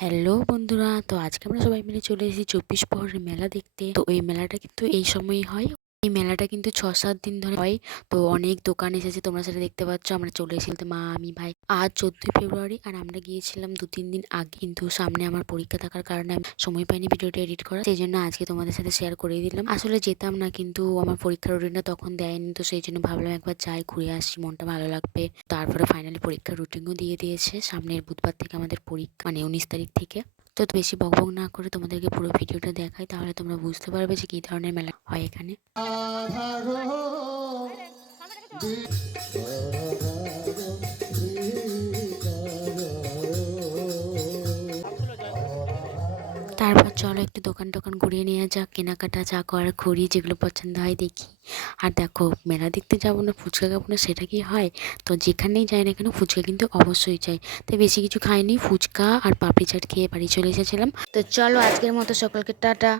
Hello বন্ধুরা, তো আজকে আমরা সবাই মিলে চলে এসেছি ২৪ প্রহরের মেলা দেখতে। তো এই মেলাটা কিন্তু এই সময়ই হয়। এই মেলাটা কিন্তু ৬-৭ দিন ধরে হয়। তো অনেক দোকান এসেছে, তোমরা সেটা দেখতে পাচ্ছ। আমরা চলে এসেছি বলতে মা, আমি, ভাই। আজ ১৪ই ফেব্রুয়ারি আর আমরা গিয়েছিলাম ২-৩ দিন আগে। কিন্তু সামনে আমার পরীক্ষা থাকার কারণে আমি সময় পাইনি ভিডিওটা এডিট করার। সেই জন্য আজকে তোমাদের সাথে শেয়ার করেই দিলাম। আসলে যেতাম না, কিন্তু আমার পরীক্ষার রুটিনটা তখন দেয়নি, তো সেই জন্য ভাবলাম একবার যাই, ঘুরে আসি, মনটা ভালো লাগবে। তারপরে ফাইনালি পরীক্ষার রুটিনও দিয়ে দিয়েছে। সামনের বুধবার থেকে আমাদের পরীক্ষা, মানে ১৯ তারিখ থেকে। তো বেশি বকবক না করে তোমাদেরকে পুরো ভিডিওটা দেখাই, তাহলে তোমরা বুঝতে পারবে যে কী ধরনের মেলা হয় এখানে। তারপর চলো একটু দোকান টোকান ঘুরিয়ে নিয়ে যাক, কেনাকাটা যা করার করি, যেগুলো পছন্দ হয় দেখি। আর দেখো, মেলা দেখতে যাবো না, ফুচকা খাবো না, সেটা কি হয়? তো যেখানেই যাই না কেন ফুচকা কিন্তু অবশ্যই চাই। তাই বেশি কিছু খাইনি, ফুচকা আর পাপড়ি চাট খেয়ে বাড়ি চলে এসেছিলাম। তো চলো আজকের মতো সকলকে টাটা।